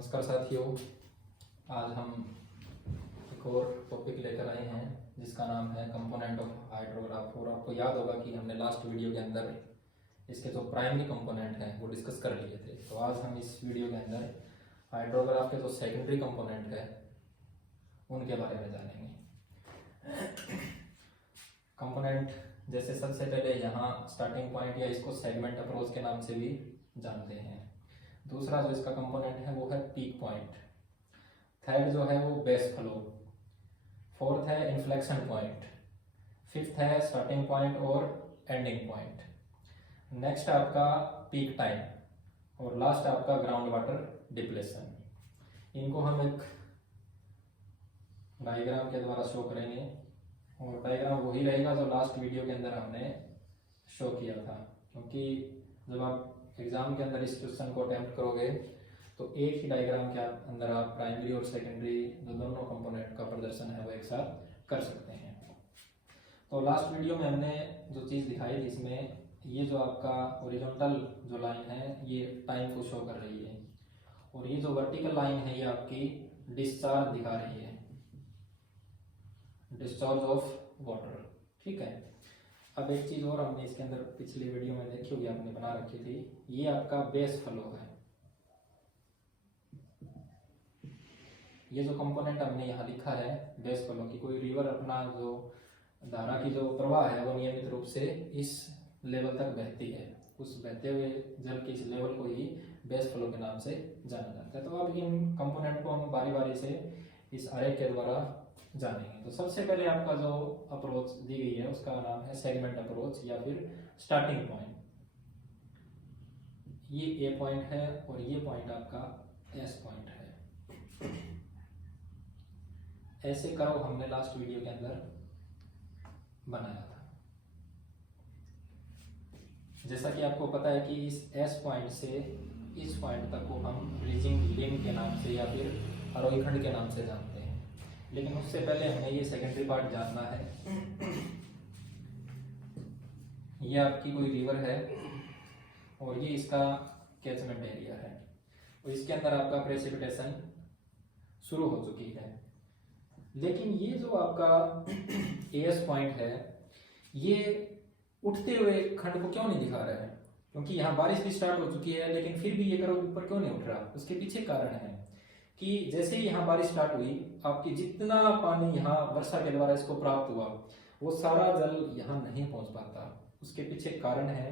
नमस्कार साथियों, आज हम एक और टॉपिक लेकर आए हैं जिसका नाम है कंपोनेंट ऑफ हाइड्रोग्राफ। और आपको याद होगा कि हमने लास्ट वीडियो के अंदर इसके जो प्राइमरी कंपोनेंट हैं वो डिस्कस कर लिए थे। तो आज हम इस वीडियो के अंदर हाइड्रोग्राफ के जो सेकेंडरी कंपोनेंट है उनके बारे में जानेंगे। कंपोनेंट जैसे सबसे पहले यहाँ स्टार्टिंग पॉइंट या इसको सेगमेंट अप्रोच के नाम से भी जानते हैं। दूसरा जो इसका कंपोनेंट है वो है पीक पॉइंट। थर्ड जो है वो बेस फ्लो। फोर्थ है इन्फ्लेक्शन पॉइंट। फिफ्थ है स्टार्टिंग पॉइंट और एंडिंग पॉइंट। नेक्स्ट आपका पीक टाइम और लास्ट आपका ग्राउंड वाटर डिप्लेशन। इनको हम एक डायग्राम के द्वारा शो करेंगे और डायग्राम वही रहेगा जो लास्ट वीडियो के अंदर हमने शो किया था, क्योंकि जब आप एग्जाम के अंदर इस क्वेश्चन को अटेम्प्ट करोगे तो एक ही डायग्राम के अंदर आप प्राइमरी और सेकेंडरी जो दोनों कंपोनेंट का प्रदर्शन है वो एक साथ कर सकते हैं। तो लास्ट वीडियो में हमने जो चीज़ दिखाई थी, इसमें ये जो आपका हॉरिजॉन्टल जो लाइन है ये टाइम को शो कर रही है और ये जो वर्टिकल लाइन है ये आपकी डिस्चार्ज दिखा रही है, डिस्चार्ज ऑफ वाटर। ठीक है। अब एक चीज और हमने इसके अंदर पिछली वीडियो में देखी होगी, आपने बना रखी थी, ये आपका बेस फ्लो है। ये जो कंपोनेंट हमने यहाँ लिखा है बेस फ्लो की, कोई रिवर अपना जो धारा की जो प्रवाह है वो नियमित रूप से इस लेवल तक बहती है, उस बहते हुए जल के इस लेवल को ही बेस फ्लो के नाम से जाना जाता है। तो अब इन कंपोनेंट को हम बारी बारी से इस आरेख के द्वारा जानेंगे। तो सबसे पहले आपका जो अप्रोच दी गई है उसका नाम है सेगमेंट अप्रोच या फिर स्टार्टिंग पॉइंट। ये ए पॉइंट है और ये पॉइंट आपका एस पॉइंट है। ऐसे कर्व हमने लास्ट वीडियो के अंदर बनाया था। जैसा कि आपको पता है कि इस एस पॉइंट से इस पॉइंट तक को हम ब्रिजिंग लिंक के नाम से या फिर आरोही खंड के नाम से जानते हैं, लेकिन उससे पहले हमें ये सेकेंडरी पार्ट जानना है। ये आपकी कोई रिवर है और ये इसका कैचमेंट एरिया है और इसके अंदर आपका प्रेसिपिटेशन शुरू हो चुकी है। लेकिन ये जो आपका एएस पॉइंट है ये उठते हुए खंड को क्यों नहीं दिखा रहा है? क्योंकि यहाँ बारिश भी स्टार्ट हो चुकी है लेकिन फिर भी ये कर्व ऊपर क्यों नहीं उठ रहा? उसके पीछे कारण है कि जैसे ही यहाँ बारिश स्टार्ट हुई, आपकी जितना पानी यहाँ वर्षा के द्वारा इसको प्राप्त हुआ वो सारा जल यहाँ नहीं पहुँच पाता। उसके पीछे कारण है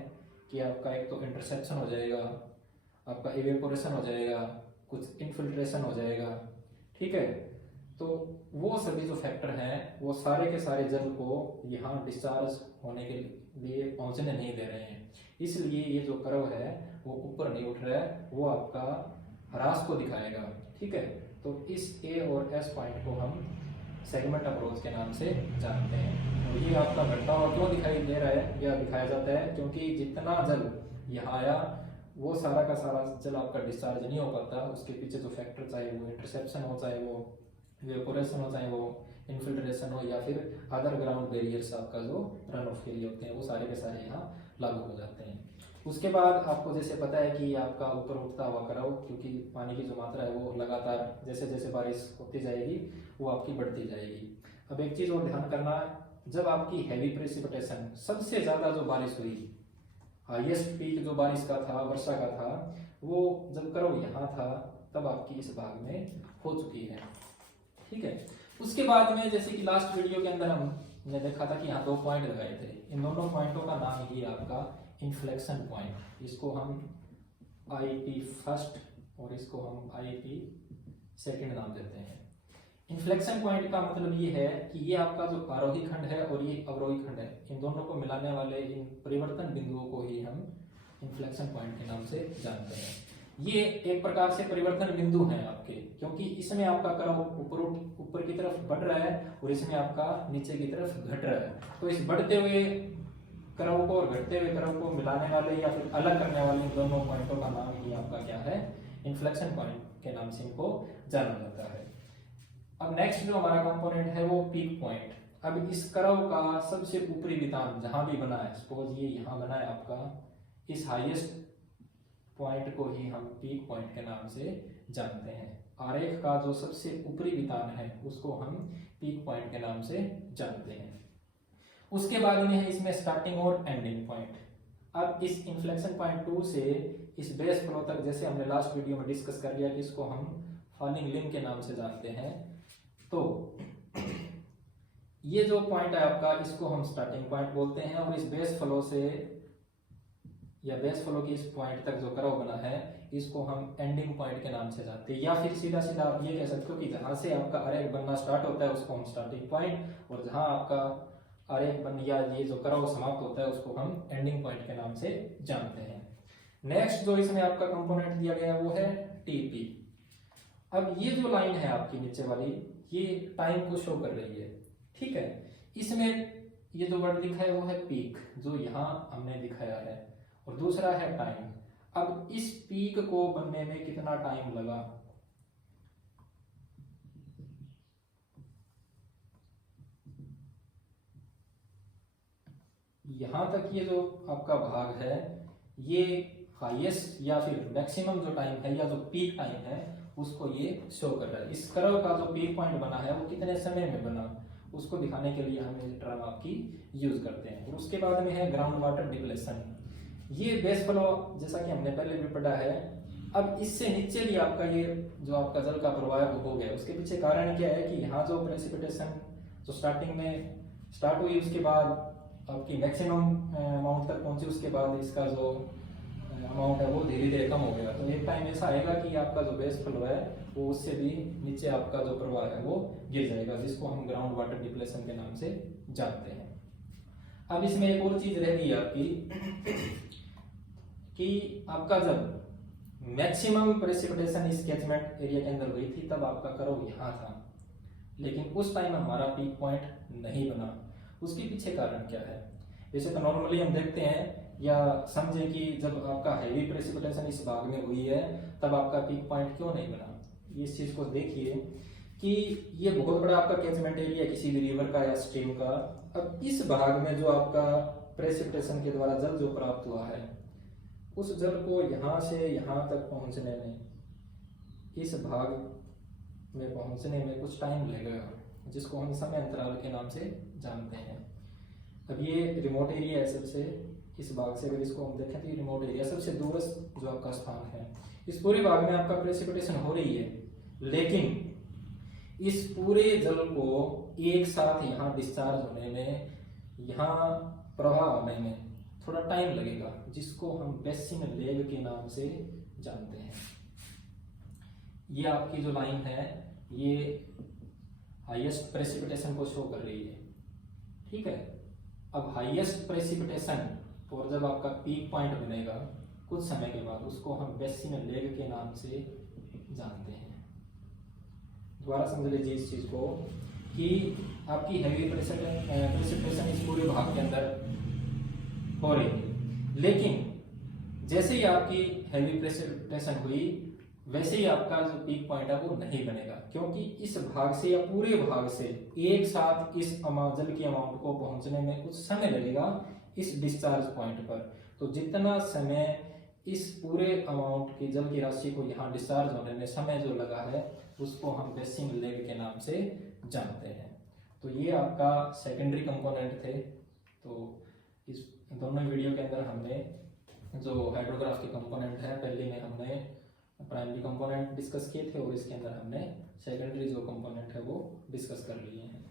कि आपका एक तो इंटरसेप्शन हो जाएगा, आपका इवेपोरेशन हो जाएगा, कुछ इनफिल्ट्रेशन हो जाएगा। ठीक है। तो वो सभी जो फैक्टर हैं वो सारे के सारे जल को यहाँ डिस्चार्ज होने के लिए पहुँचने नहीं दे रहे हैं, इसलिए ये जो कर्व है वो ऊपर नहीं उठ रहा है, वो आपका ह्रास को दिखाएगा। ठीक है। तो इस ए और एस पॉइंट को हम सेगमेंट अप्रोच के नाम से जानते हैं। और ये आपका घटता हुआ क्यों दिखाई दे रहा है या दिखाया जाता है? क्योंकि जितना जल यहाँ आया वो सारा का सारा जल आपका डिस्चार्ज नहीं हो पाता। उसके पीछे जो फैक्टर, चाहे वो इंटरसेप्शन हो, चाहे वो इवेपोरेशन हो, चाहे वो इनफिल्ट्रेशन हो या फिर अदर ग्राउंड बैरियर्स आपका जो रन ऑफ के लिए होते हैं, वो सारे के सारे यहाँ लागू हो जाते हैं। उसके बाद आपको जैसे पता है कि आपका ऊपर उठता हुआ कर्व, क्योंकि पानी की जो मात्रा है वो लगातार जैसे जैसे बारिश होती जाएगी वो आपकी बढ़ती जाएगी। अब एक चीज और ध्यान करना, जब आपकी हैवी प्रेसिपिटेशन, सबसे ज्यादा जो बारिश हुई, हाईएस्ट पीक जो बारिश का था, वर्षा का था, वो जब कर्व यहाँ था तब आपकी इस भाग में हो चुकी है। ठीक है। उसके बाद में जैसे कि लास्ट वीडियो के अंदर हमने देखा था कि यहाँ 2 पॉइंट लगाए थे, इन दोनों पॉइंटों का नाम ही आपका इन्फ्लेक्शन पॉइंट। इसको हम आईपी फर्स्ट और इसको हम आईपी सेकंड नाम देते हैं। इन्फ्लेक्शन पॉइंट का मतलब ये है कि ये आपका जो आरोही खंड है और ये अवरोही खंड है, इन दोनों को मिलाने वाले इन परिवर्तन बिंदुओं को ही हम इन्फ्लेक्शन पॉइंट के नाम से जानते हैं। ये एक प्रकार से परिवर्तन बिंदु हैं आपके, क्योंकि इसमें आपका कर्व ऊपर की तरफ बढ़ रहा है और इसमें आपका नीचे की तरफ घट रहा है। तो इस बढ़ते हुए कर्व को और घटते हुए कर्व को मिलाने वाले या फिर अलग करने वाले इन दोनों पॉइंटों का नाम ही आपका क्या है? इन्फ्लेक्शन पॉइंट के नाम से इनको जाना जाता है। अब नेक्स्ट जो हमारा कंपोनेंट है वो पीक पॉइंट। अब इस कर्व का सबसे ऊपरी वितान जहां भी बना है, सपोज ये यहाँ बना है आपका, इस हाईएस्ट पॉइंट को ही हम पीक पॉइंट के नाम से जानते हैं। आरेख का जो सबसे ऊपरी वितान है उसको हम पीक पॉइंट के नाम से जानते हैं। उसके बाद में है इसमें स्टार्टिंग और एंडिंग पॉइंट। अब इस इन्फ्लेक्शन पॉइंट 2 से इस बेस फ्लो तक, जैसे हमने लास्ट वीडियो में डिस्कस कर लिया कि इसको हम फॉलिंग लिंब के नाम से जानते हैं, तो ये जो पॉइंट है आपका, इसको हम स्टार्टिंग पॉइंट बोलते हैं। और इस बेस फ्लो से या बेस फ्लो की इस पॉइंट तक जो कर्व बना है इसको हम एंडिंग पॉइंट के नाम से जानते हैं। या फिर सीधा सीधा आप ये कह सकते हो कि जहां से आपका आरेख बनना स्टार्ट होता है उसको हम स्टार्टिंग पॉइंट, और जहां आपका आरेख बन या ये जो कर्व समाप्त होता है उसको हम एंडिंग पॉइंट के नाम से जानते हैं। नेक्स्ट जो इसमें आपका कंपोनेंट दिया गया है वो है टीपी। अब ये जो लाइन है आपकी नीचे वाली, ये टाइम को शो कर रही है, ठीक है। इसमें ये जो वर्ड लिखा है वो है पीक, जो यहाँ हमने दिखाया है, और दूसरा है टाइम। अब इस पीक को बनने में कितना टाइम लगा, यहां तक ये जो आपका भाग है ये हाईएस्ट या फिर मैक्सिमम जो टाइम है या जो पीक टाइम है उसको ये शो कर रहा है। इस कर्व का जो पीक पॉइंट बना है वो कितने समय में बना, उसको दिखाने के लिए हम ये टर्म आपकी यूज करते हैं। और उसके बाद में है ग्राउंड वाटर डिप्लेशन। ये बेस फ्लो जैसा कि हमने पहले भी पढ़ा है। अब इससे नीचे भी आपका ये जो आपका जल का प्रवाह हो गया, उसके पीछे कारण क्या है कि यहाँ जो प्रेसिपिटेशन जो स्टार्टिंग में स्टार्ट हुई उसके बाद आपकी मैक्सिमम अमाउंट तक पहुंची, उसके बाद इसका जो अमाउंट है वो धीरे धीरे कम हो गया। तो एक टाइम ऐसा आएगा कि आपका जो बेस फ्लो है वो उससे भी नीचे आपका जो प्रवाह है वो गिर जाएगा, जिसको हम ग्राउंड वाटर डिप्लेशन के नाम से जानते हैं। अब इसमें एक और चीज रह गई आपकी कि आपका जब मैक्सिमम प्रेसिपिटेशन इस कैचमेंट एरिया के अंदर हुई थी तब आपका कर्व यहाँ था, लेकिन उस टाइम हमारा पीक पॉइंट नहीं बना। उसके पीछे कारण क्या है? वैसे तो नॉर्मली हम देखते हैं या समझें कि जब आपका हैवी प्रेसिपिटेशन इस भाग में हुई है तब आपका पीक पॉइंट क्यों नहीं बना। इस चीज को देखिए कि ये बहुत बड़ा आपका कैचमेंट एरिया किसी भी रिवर का या स्ट्रीम का। अब इस भाग में जो आपका प्रेसिपिटेशन के द्वारा जल जो प्राप्त हुआ है उस जल को यहाँ से यहाँ तक पहुँचने में, इस भाग में पहुँचने में कुछ टाइम लगेगा, जिसको हम समय अंतराल के नाम से जानते हैं। अब ये रिमोट एरिया है सबसे, इस भाग से अगर इसको हम देखें तो ये रिमोट एरिया सबसे दूरस्थ जो आपका स्थान है। इस पूरे भाग में आपका प्रेसिपिटेशन हो रही है, लेकिन इस पूरे जल को एक साथ यहाँ डिस्चार्ज होने में, यहाँ प्रवाह होने में थोड़ा टाइम लगेगा, जिसको हम बेसिन लेग के नाम से जानते हैं। ये आपकी जो लाइन है ये हाईएस्ट प्रेसिपिटेशन को शो कर रही है, ठीक है। अब हाईएस्ट प्रेसिपिटेशन और जब आपका पीक पॉइंट बनेगा कुछ समय के बाद, उसको हम बेसिन लेग के नाम से जानते हैं। दोबारा समझ लीजिए इस चीज को कि आपकी हैवी प्रेसिपिटेशन इस पूरे भाग के अंदर हो रही है, लेकिन जैसे ही आपकी हैवी प्रेसिपिटेशन हुई वैसे ही आपका जो पीक पॉइंट है वो नहीं बनेगा, क्योंकि इस भाग से या पूरे भाग से एक साथ इस जल की अमाउंट को पहुंचने में कुछ समय लगेगा इस डिस्चार्ज पॉइंट पर। तो जितना समय इस पूरे अमाउंट की जल की राशि को यहाँ डिस्चार्ज होने में समय जो लगा है उसको हम बेसिन लेग के नाम से जानते हैं। तो ये आपका सेकेंडरी कंपोनेंट थे। तो इस दोनों वीडियो के अंदर हमने जो हाइड्रोग्राफ के कंपोनेंट है, पहले में हमने प्राइमरी कंपोनेंट डिस्कस किए थे और इसके अंदर हमने सेकेंडरी जो कंपोनेंट है वो डिस्कस कर लिए हैं।